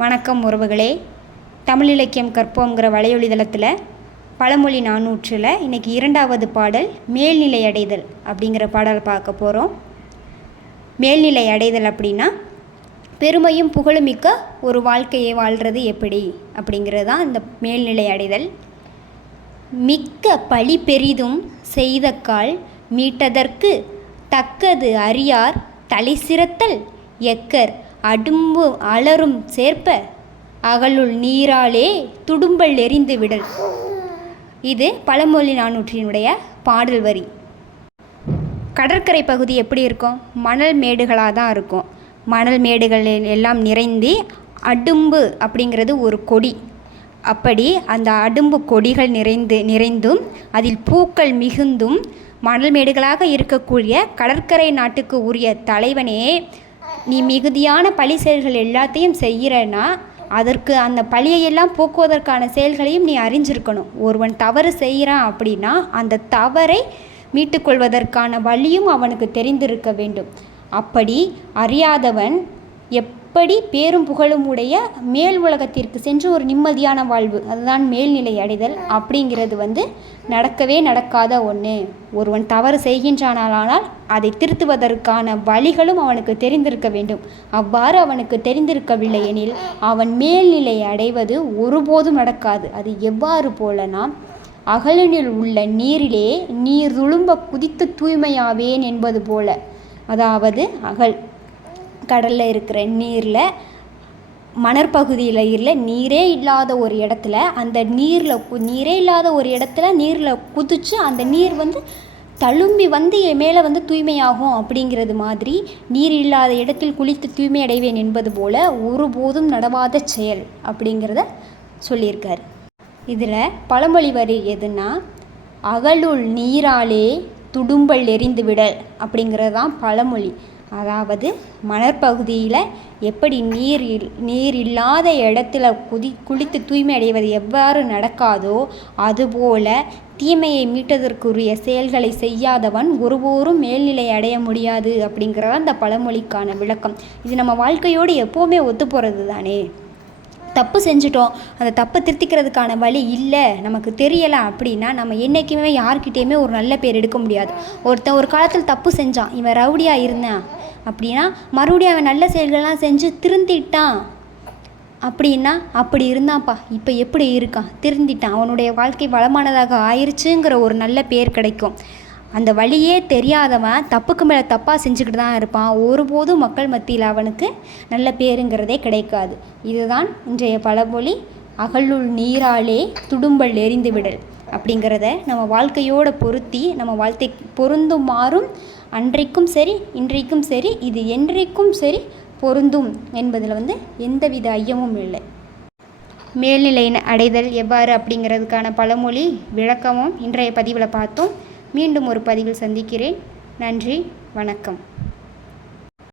வணக்கம் உறவுகளே. தமிழ் இலக்கியம் கற்போங்கிற வலையொலி தளத்தில் பழமொழி நானூற்றில் இன்றைக்கி இரண்டாவது பாடல் மேல்நிலை அடைதல் அப்படிங்கிற பாடல் பார்க்க போகிறோம் மேல்நிலை அடைதல் அப்படின்னா பெருமையும் புகழுமிக்க ஒரு வாழ்க்கையை வாழ்கிறது எப்படி? அப்படிங்கிறது தான் இந்த மேல்நிலை அடைதல். மிக்க பழி பெரிதும் செய்தக்கால் மீட்டதற்கு தக்கது அறியார் தலை சிறத்தல் எக்கர் அடும்பு அலரும் சேர்ப்ப அகலுள் நீராலே துடும்பல் எரிந்து விடல். இது பழமொழி நானூற்றினுடைய பாடல் வரி. கடற்கரை பகுதி எப்படி இருக்கும்? மணல் மேடுகளாக தான் இருக்கும். மணல் மேடுகள் எல்லாம் நிறைந்து அடும்பு அப்படிங்கிறது ஒரு கொடி. அப்படி அந்த அடும்பு கொடிகள் நிறைந்து நிறைந்தும் அதில் பூக்கள் மிகுந்தும் மணல் மேடுகளாக இருக்கக்கூடிய கடற்கரை நாட்டுக்கு உரிய தலைவனே நீ மிகுதியான பழி செயல்கள் எல்லாத்தையும் செய்கிறன்னா அதற்கு அந்த பழியையெல்லாம் போக்குவதற்கான செயல்களையும் நீ அறிஞ்சிருக்கணும். ஒருவன் தவறு செய்கிறான் அப்படின்னா அந்த தவறை மீட்டுக்கொள்வதற்கான வழியும் அவனுக்கு தெரிந்திருக்க வேண்டும். அப்படி அறியாதவன் எப் இப்படி பேரும் புகழும் உடைய மேல் உலகத்திற்கு சென்று ஒரு நிம்மதியான வாழ்வு அதுதான் மேல்நிலை அடைதல் அப்படிங்கிறது வந்து நடக்கவே நடக்காத ஒன்று ஒருவன் தவறு செய்கின்றானால் அதை திருத்துவதற்கான வழிகளும் அவனுக்கு தெரிந்திருக்க வேண்டும். அவ்வாறு அவனுக்கு தெரிந்திருக்கவில்லை எனில் அவன் மேல்நிலை அடைவது ஒருபோதும் நடக்காது. அது எவ்வாறு போலனா அகலனில் உள்ள நீரிலே நீர் துளும்ப குதித்து தூய்மையாவேன் என்பது போல. அதாவது அகல். கடலில் இருக்கிற நீரில் மணற்பகுதியில் இல்லை நீரே இல்லாத ஒரு இடத்துல அந்த நீரில் நீரே இல்லாத ஒரு இடத்துல நீரில் குதித்து அந்த நீர் வந்து தழும்பி வந்து என் மேலே வந்து தூய்மையாகும் அப்படிங்கிறது மாதிரி நீர் இல்லாத இடத்தில் குளித்து தூய்மை அடைவேன் என்பது போல் ஒருபோதும் நடவாத செயல் அப்படிங்கிறத சொல்லியிருக்கார். இதில் பழமொழி வரி எதுனா அகலுள் நீராலே துடும்பல் எரிந்து விடல் அப்படிங்கிறது தான் பழமொழி. அதாவது மணற்பகுதியில் எப்படி நீர் நீர் இல்லாத இடத்துல குதி குளித்து தூய்மை அடைவது எவ்வாறு நடக்காதோ அதுபோல தீமையை மீட்டதற்குரிய செயல்களை செய்யாதவன் ஒருபோரும் மேல்நிலை அடைய முடியாது அப்படிங்கிறத அந்த பழமொழிக்கான விளக்கம். இது நம்ம வாழ்க்கையோடு எப்போவுமே ஒத்து போகிறது தானே தப்பு செஞ்சிட்டோம் அந்த தப்பை திருத்திக்கிறதுக்கான வழி இல்லை நமக்கு தெரியலை அப்படின்னா நம்ம என்றைக்குமே யார்கிட்டேயுமே ஒரு நல்ல பேர் எடுக்க முடியாது. ஒருத்தன் ஒரு காலத்தில் தப்பு செஞ்சான் இவன் ரவுடியாக இருந்தான் அப்படின்னா மறுபடியும் அவன் நல்ல செயல்கள்லாம் செஞ்சு திருந்திட்டான். அப்படின்னா அப்படி இருந்தான்ப்பா. இப்போ எப்படி இருக்கான்? திருந்திட்டான். அவனுடைய வாழ்க்கை வளமானதாக ஆயிடுச்சுங்கிற ஒரு நல்ல பேர் கிடைக்கும். அந்த வழியே தெரியாதவன் தப்புக்கு மேலே தப்பாக செஞ்சுக்கிட்டு தான் இருப்பான். ஒருபோதும் மக்கள் மத்தியில் அவனுக்கு நல்ல பேருங்கிறதே கிடைக்காது. இதுதான் இன்றைய பழமொழி. அகலுள் நீராலே துடும்பல் எரிந்து விடல். அப்படிங்கிறத நம்ம வாழ்க்கையோடு பொருத்தி நம்ம வாழ்க்கை பொருந்துமாறும் அன்றைக்கும் சரி இன்றைக்கும் சரி இது என்றைக்கும் சரி பொருந்தும் என்பதில் வந்து எந்தவித ஐயமும் இல்லை. மேல்நிலை அடைதல் எவ்வாறு அப்படிங்கிறதுக்கான பழமொழி விளக்கமும் இன்றைய பதிவில் பார்த்தோம். மீண்டும் ஒரு பதிவில் சந்திக்கிறேன். நன்றி வணக்கம்.